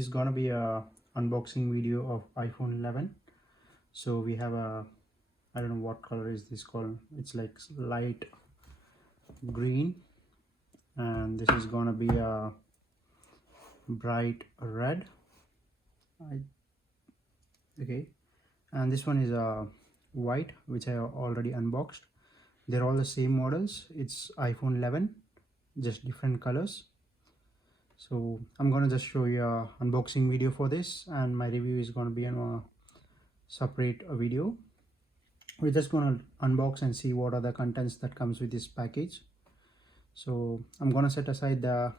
is gonna be a unboxing video of iPhone 11. So we have a, I don't know what color is this called. It's like light green, and this is gonna be a bright red. Okay, and this one is a white, which I already unboxed. They're all the same models. It's iPhone 11, just different colors. So I'm gonna just show you a unboxing video for this, and my review is gonna be on a separate video. We're just gonna unbox and see what are the contents that comes with this package. So I'm gonna set aside the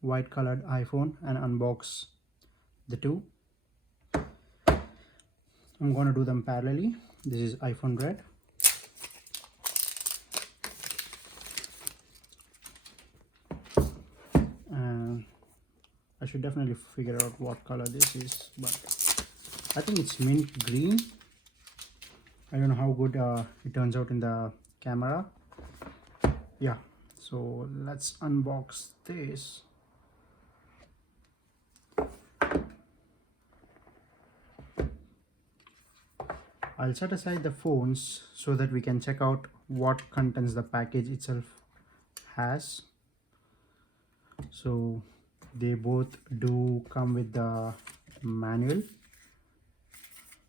white colored iPhone and unbox the two. I'm gonna do them parallelly. This is iPhone red. I should definitely figure out what color this is, but I think it's mint green. I don't know how good it turns out in the camera. Yeah, so let's unbox this. I'll set aside the phones so that we can check out what contents the package itself has. So they both do come with the manual,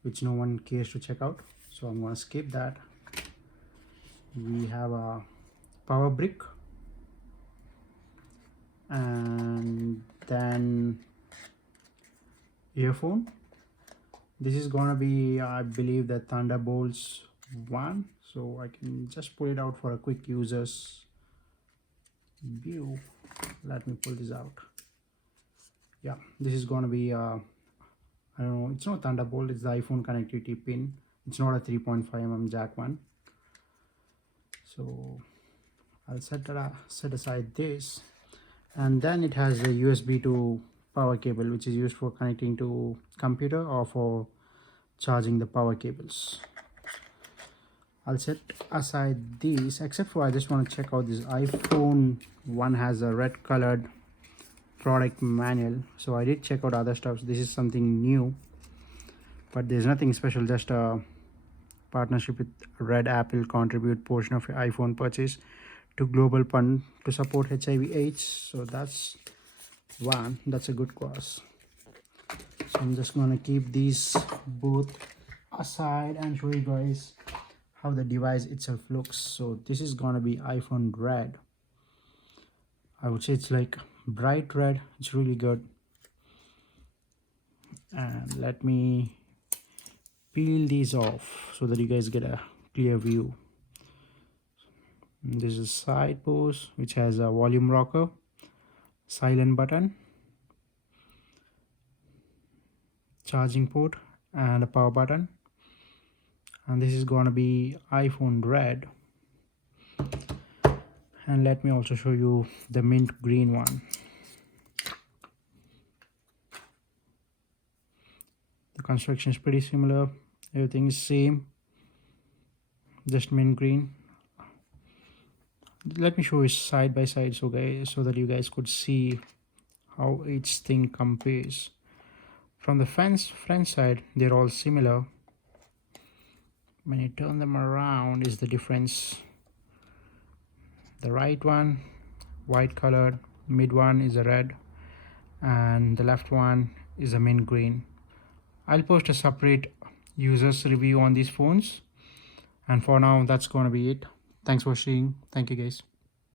which no one cares to check out, so I'm gonna skip that. We have a power brick, and then earphone. This is gonna be, I believe, the Thunderbolts 1, so I can just pull it out for a quick user's view. Let me pull this out. Yeah, this is gonna be I don't know, it's not Thunderbolt, it's the iPhone connectivity pin. It's not a 3.5mm jack one. So I'll set aside this, and then it has a USB to power cable, which is used for connecting to computer or for charging the power cables. I'll set aside these, except for I just want to check out this iPhone 1 has a red colored product manual. So I did check out other stuff. This is something new, but there's nothing special, just a partnership with Red Apple, contribute portion of your iPhone purchase to global fund to support HIV/AIDS. So that's one, that's a good cause. So I'm just gonna keep these both aside and show you guys how the device itself looks. So this is gonna be iPhone red. I would say it's like bright red. It's really good. And let me peel these off so that you guys get a clear view. This is side post, which has a volume rocker, silent button, charging port, and a power button. And this is gonna be iPhone red. And let me also show you the mint green one. The construction is pretty similar, everything is same, just mint green. Let me show you side by side so that you guys could see how each thing compares. From the front side, they're all similar. When you turn them around is the difference. The right one, white colored, mid one is a red, and the left one is a mint green. I'll post a separate user's review on these phones, and for now that's going to be it. Thanks for watching. Thank you guys.